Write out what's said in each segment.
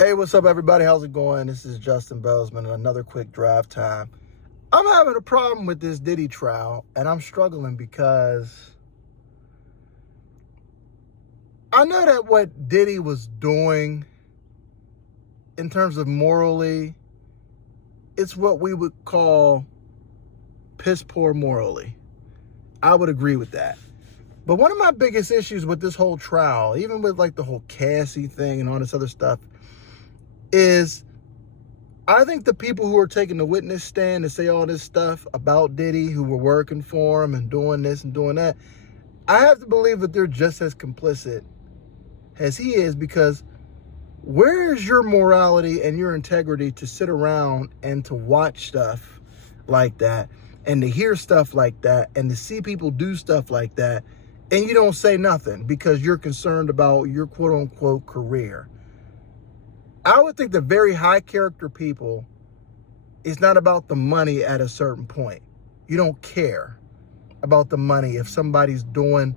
Hey, what's up, everybody? How's it going? This is Justin Belsman and another quick drive time. I'm having a problem with this Diddy trial, and I'm struggling because I know that what Diddy was doing in terms of morally, it's what we would call piss poor morally. I would agree with that. But one of my biggest issues with this whole trial, even with like the whole Cassie thing and all this other stuff, is I think the people who are taking the witness stand to say all this stuff about Diddy, who were working for him and doing this and doing that, I have to believe that they're just as complicit as he is, because where is your morality and your integrity to sit around and to watch stuff like that and to hear stuff like that and to see people do stuff like that and you don't say nothing because you're concerned about your quote unquote career? I would think the very high character people, it's not about the money at a certain point. You don't care about the money if somebody's doing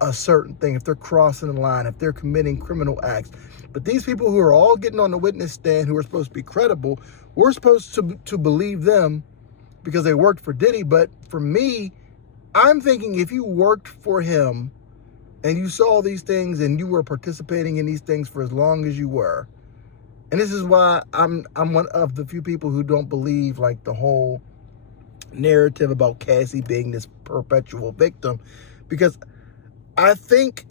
a certain thing, if they're crossing the line, if they're committing criminal acts. But these people who are all getting on the witness stand, who are supposed to be credible, we're supposed to believe them because they worked for Diddy. But for me, I'm thinking if you worked for him and you saw these things and you were participating in these things for as long as you were, and this is why I'm one of the few people who don't believe like the whole narrative about Cassie being this perpetual victim, because I think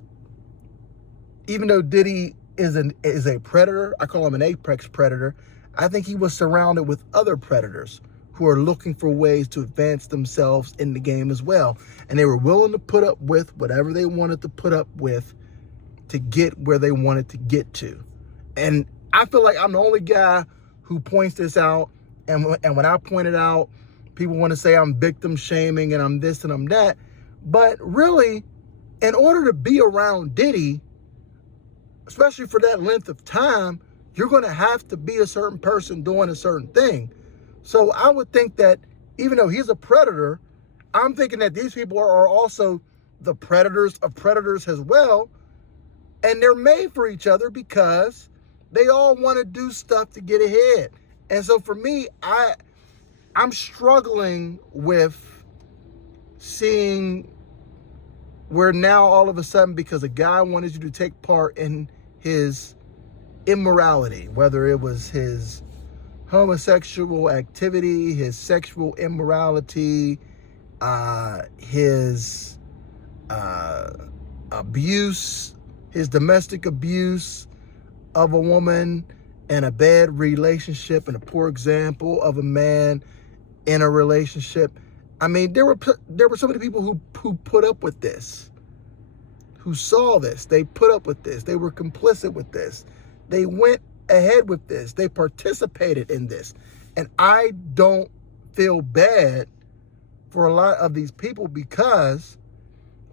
even though Diddy is a predator, I call him an apex predator, I think he was surrounded with other predators who are looking for ways to advance themselves in the game as well. And they were willing to put up with whatever they wanted to put up with to get where they wanted to get to. And I feel like I'm the only guy who points this out. And when I point it out, people want to say I'm victim shaming and I'm this and I'm that. But really, in order to be around Diddy, especially for that length of time, you're going to have to be a certain person doing a certain thing. So I would think that even though he's a predator, I'm thinking that these people are also the predators of predators as well. And they're made for each other because they all want to do stuff to get ahead. And so for me, I'm struggling with seeing where now all of a sudden, because a guy wanted you to take part in his immorality, whether it was his homosexual activity, his sexual immorality, his abuse, his domestic abuse of a woman, and a bad relationship, and a poor example of a man in a relationship. I mean, there were so many people who put up with this, who saw this. They put up with this. They were complicit with this. They went ahead with this. They participated in this. And I don't feel bad for a lot of these people, because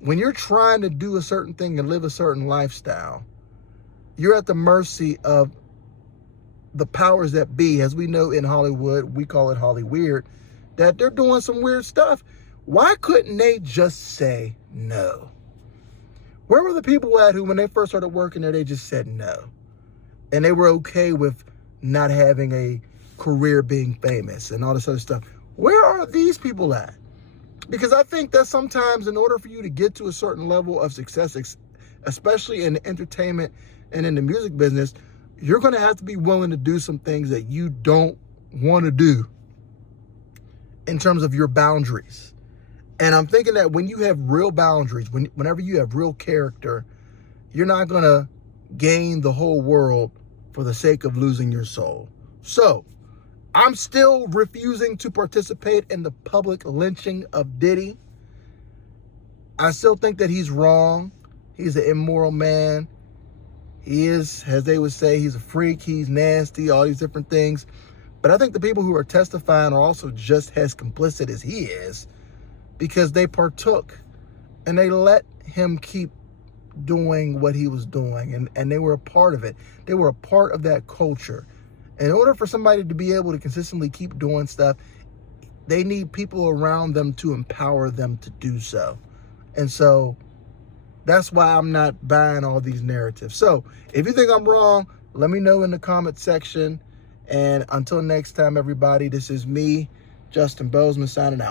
when you're trying to do a certain thing and live a certain lifestyle, you're at the mercy of the powers that be. As we know in Hollywood, we call it Hollyweird, that they're doing some weird stuff. Why couldn't they just say no? Where were the people at who, when they first started working there, they just said no? And they were okay with not having a career being famous and all this other stuff. Where are these people at? Because I think that sometimes in order for you to get to a certain level of success, especially in the entertainment and in the music business, you're going to have to be willing to do some things that you don't want to do in terms of your boundaries. And I'm thinking that when you have real boundaries, whenever you have real character, you're not going to gain the whole world for the sake of losing your soul. So I'm still refusing to participate in the public lynching of Diddy. I still think that he's wrong. He's an immoral man. He is, as they would say, he's a freak, he's nasty, all these different things. But I think the people who are testifying are also just as complicit as he is, because they partook and they let him keep doing what he was doing, and they were a part of it. They were a part of that culture. In order for somebody to be able to consistently keep doing stuff, they need people around them to empower them to do so. And so that's why I'm not buying all these narratives. So if you think I'm wrong, Let me know in the comment section. And until next time, everybody, this is me, Justin Bozeman, signing out.